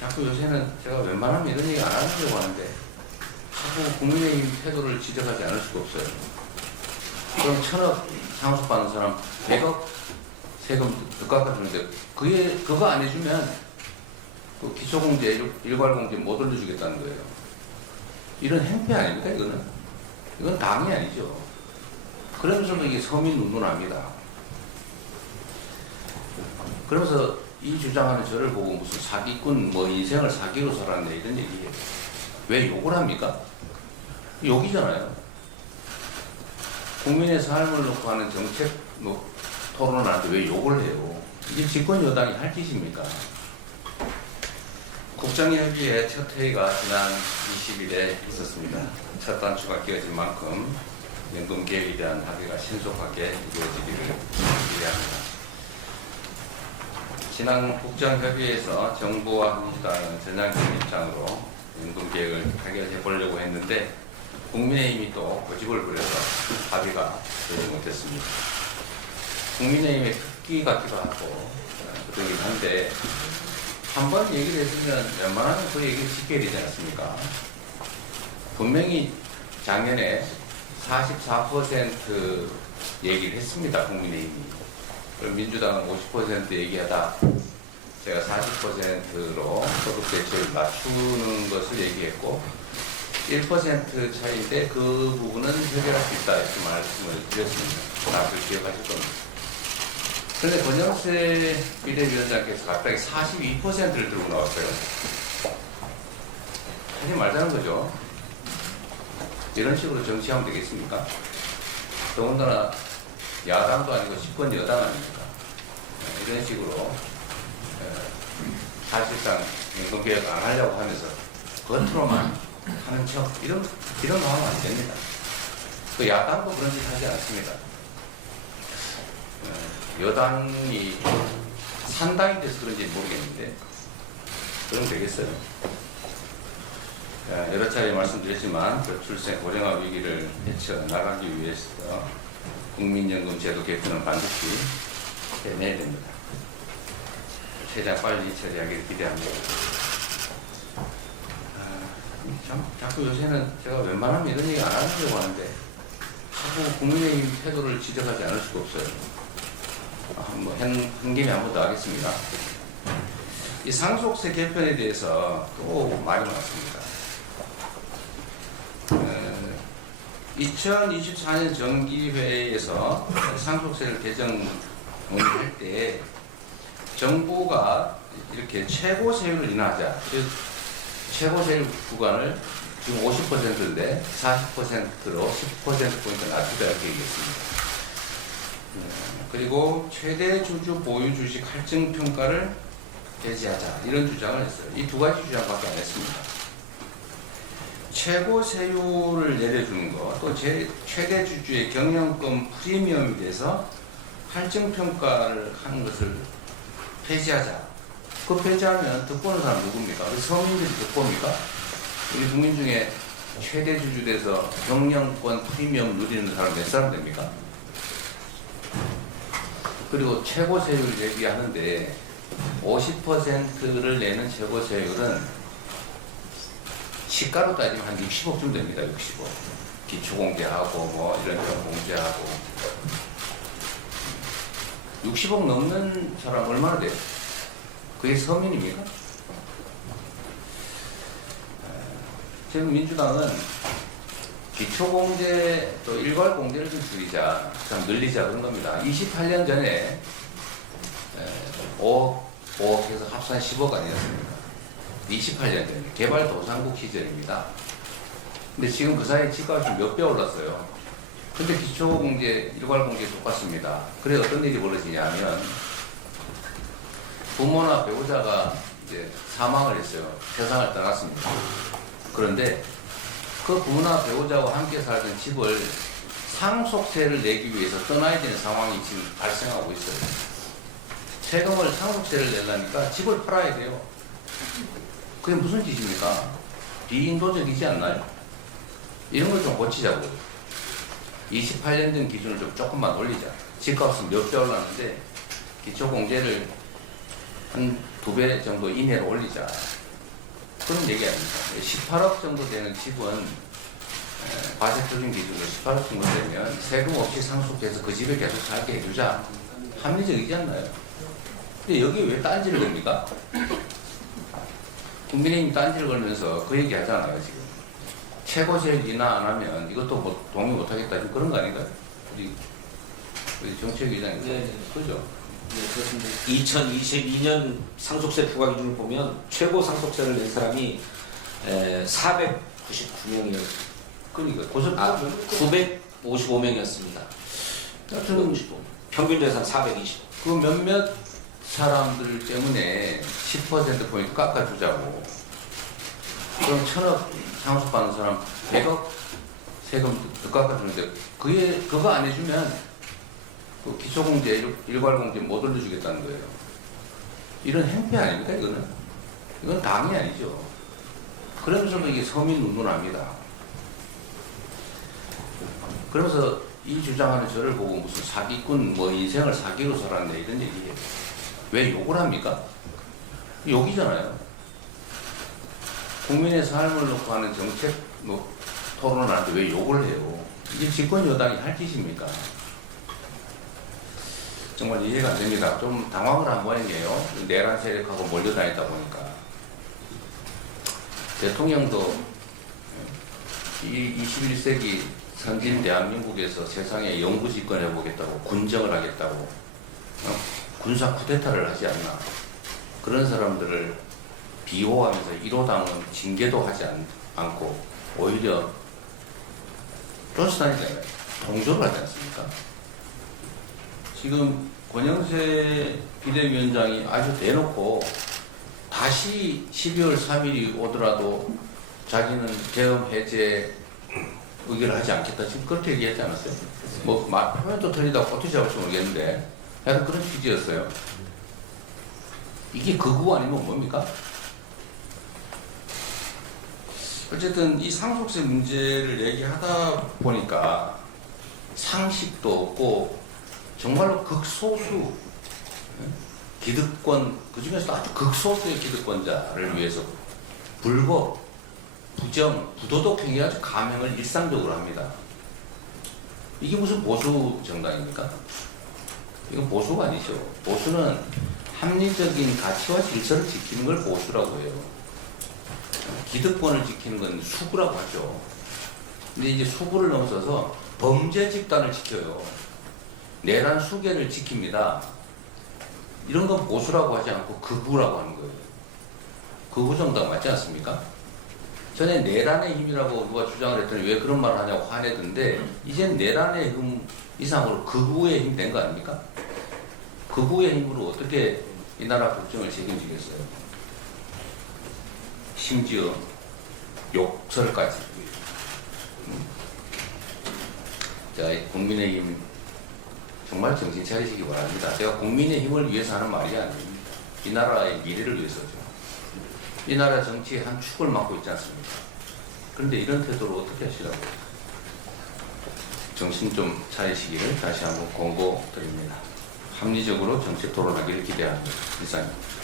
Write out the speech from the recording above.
자꾸 요새는 제가 웬만하면 이런 얘기 안 하려고 하는데 자꾸 국민의힘 태도를 지적하지 않을 수가 없어요. 그럼 1,000억 상속받는 사람 100억 세금 더 깎아주는데 그거 안 해주면 그 기초공제, 일괄공제 못 올려주겠다는 거예요. 이런 행패 아닙니까 이거는? 이건 당이 아니죠. 그러면서도 이게 서민 운운합니다. 그러면서 이 주장하는 저를 보고 무슨 사기꾼, 뭐 인생을 사기로 살았네 이런 얘기예요. 왜 욕을 합니까? 욕이잖아요. 국민의 삶을 놓고 하는 정책 토론을 하는데 왜 욕을 해요? 이게 집권 여당이 할 짓입니까? 국정협의회 첫 회의가 지난 20일에 있었습니다. 첫 단추가 끼어진 만큼 연금 계획에 대한 합의가 신속하게 이루어지기를 기대합니다. 지난 국정협의회에서 정부와 민주당은 전향적인 입장으로 연금 계획을 타결해 보려고 했는데 국민의힘이 또 고집을 부려서 합의가 되지 못했습니다. 국민의힘의 특기 같기도 하고 그러긴 한데 한번 얘기를 했으면 웬만하면 그 얘기를 지켜야 되지 않습니까? 분명히 작년에 44% 얘기를 했습니다. 국민의힘이. 그럼 민주당은 50% 얘기하다 제가 40%로 소득 대체율 낮추는 것을 얘기했고 1% 차이인데 그 부분은 해결할 수 있다 이렇게 말씀을 드렸습니다. 나도 기억하실 겁니다. 그런데 권영세 비대위원장께서 갑자기 42%를 들고 나왔어요. 하지 말자는 거죠. 이런 식으로 정치하면 되겠습니까? 더군다나 야당도 아니고 집권 여당 아닙니까? 이런 식으로 사실상 연금개혁 안 하려고 하면서 겉으로만 하는 척 이런 거 하면 안 됩니다. 그 야당도 그런 짓 하지 않습니다. 여당이 산당이 돼서 그런지 모르겠는데 그러면 되겠어요. 여러 차례 말씀드렸지만 저출생 고령화 위기를 헤쳐나가기 위해서 국민연금 제도 개편은 반드시 해내야 됩니다. 최대한 빨리 처리하기를 기대합니다. 자꾸 요새는 제가 웬만하면 이런 얘기 안 하려고 하는데 자꾸 국민의힘 태도를 지적하지 않을 수가 없어요. 한 김에 한 번 더 하겠습니다. 이 상속세 개편에 대해서 또 말이 많습니다. 2024년 정기회에서 상속세를 개정 논의할 때 정부가 이렇게 최고 세율을 인하하자, 즉 최고 세율 구간을 지금 50%인데 40%로 10%포인트 낮추자 이렇게 얘기했습니다. 그리고 최대 주주 보유 주식 할증 평가를 폐지하자 이런 주장을 했어요. 이 두 가지 주장밖에 안 했습니다. 최고 세율을 내려주는 것, 또 최대 주주의 경영권 프리미엄에 대해서 할증 평가를 하는 것을 폐지하자. 그 폐지하면 득보는 사람 누굽니까? 우리 서민들이 득보입니까? 우리 국민 중에 최대 주주 돼서 경영권 프리미엄 누리는 사람 몇 사람 됩니까? 그리고 최고 세율 얘기하는데 50%를 내는 최고 세율은 시가로 따지면 한 60억쯤 됩니다. 60억. 기초공제하고 뭐 이런 공제하고 60억 넘는 사람 얼마나 돼요? 그게 서민입니까? 지금 민주당은 기초공제 또 일괄공제를 좀 줄이자, 좀 늘리자 그런 겁니다. 28년 전에 5억에서 합산 10억 아니었습니까? 28년 전에 개발도상국 시절입니다. 근데 지금 그 사이에 집값이 몇 배 올랐어요. 근데 기초공제, 일괄공제 똑같습니다. 그래서 어떤 일이 벌어지냐면 부모나 배우자가 이제 사망을 했어요. 세상을 떠났습니다. 그런데 그 부모나 배우자와 함께 살던 집을 상속세를 내기 위해서 떠나야 되는 상황이 지금 발생하고 있어요. 세금을 상속세를 내려니까 집을 팔아야 돼요. 그게 무슨 짓입니까? 비인도적이지 않나요? 이런 걸 좀 고치자고요. 28년 전 기준을 좀 조금만 올리자. 집값은 몇 배 올랐는데 기초공제를 한 2배 정도 이내로 올리자. 그런 얘기 아닙니다. 18억 정도 되는 집은 과세표준 기준으로 18억 정도 되면 세금 없이 상속해서 그 집에 계속 살게 해주자. 합리적이지 않나요? 근데 여기 왜 딴지를 겁니까? 국민의힘이 딴지를 걸면서 그 얘기 하잖아요, 지금. 최고세율 인하 안 하면 이것도 뭐 동의 못 하겠다. 지금 그런 거 아닌가요? 우리 정책위원장님. 네. 그죠? 네, 그렇습니다. 2022년 상속세 부과 기준을 보면 최고 상속세를 낸 사람이 499명이었습니다. 그러니까 955명이었습니다. 하여튼 평균 재산 420. 그 몇몇 사람들 때문에 10%포인트 깎아주자고. 그럼 1,000억 상속받는 사람 100억 세금 더 깎아주는데 그거 안 해주면 그 기초공제, 일괄공제 못 올려주겠다는 거예요. 이런 행패 아닙니까, 이거는? 이건 당이 아니죠. 그러면서 이게 서민 운운합니다. 그러면서 이 주장하는 저를 보고 무슨 사기꾼, 뭐 인생을 사기로 살았네, 이런 얘기예요. 왜 욕을 합니까? 욕이잖아요. 국민의 삶을 놓고 하는 정책 뭐 토론을 하는데 왜 욕을 해요? 이게 집권 여당이 할 짓입니까? 정말 이해가 안 됩니다. 좀 당황을 한 모양이에요. 내란 세력하고 몰려다니다 보니까. 대통령도 이 21세기 선진 대한민국에서 세상에 영구 집권해보겠다고 군정을 하겠다고 군사 쿠데타를 하지 않나. 그런 사람들을 비호하면서 1호당은 징계도 하지 않고 오히려 쫓아다니잖아요. 동조를 하지 않습니까? 지금 권영세 비대위원장이 아주 대놓고 다시 12월 3일이 오더라도 자기는 계엄 해제 의결을 하지 않겠다. 지금 그렇게 얘기하지 않았어요? 뭐 표현도 틀리다 어떻게 잡을지 모르겠는데 약간 그런 취지였어요. 이게 극우 아니면 뭡니까? 어쨌든 이 상속세 문제를 얘기하다 보니까 상식도 없고 정말로 극소수 기득권, 그 중에서도 아주 극소수의 기득권자를 위해서 불법, 부정, 부도덕 행위 아주 감행을 일상적으로 합니다. 이게 무슨 보수 정당입니까? 이건 보수가 아니죠. 보수는 합리적인 가치와 질서를 지키는 걸 보수라고 해요. 기득권을 지키는 건 수구라고 하죠. 근데 이제 수구를 넘어서서 범죄 집단을 지켜요. 내란 수계를 지킵니다. 이런 건 보수라고 하지 않고 극우라고 하는 거예요. 극우 정당 맞지 않습니까? 전에 내란의 힘이라고 누가 주장을 했더니 왜 그런 말을 하냐고 화내던데 이젠 내란의 힘 이상으로 극우의 힘 된 거 아닙니까? 극우의 힘으로 어떻게 이 나라 국정을 책임지겠어요? 심지어 욕설까지. 자, 국민의힘 정말 정신 차리시기 바랍니다. 제가 국민의힘을 위해서 하는 말이 아니에요. 이 나라의 미래를 위해서죠. 이 나라 정치의 한 축을 맡고 있지 않습니까? 그런데 이런 태도로 어떻게 하시라고? 정신 좀 차리시기를 다시 한번 권고드립니다. 합리적으로 정책 토론하기를 기대합니다. 이상입니다.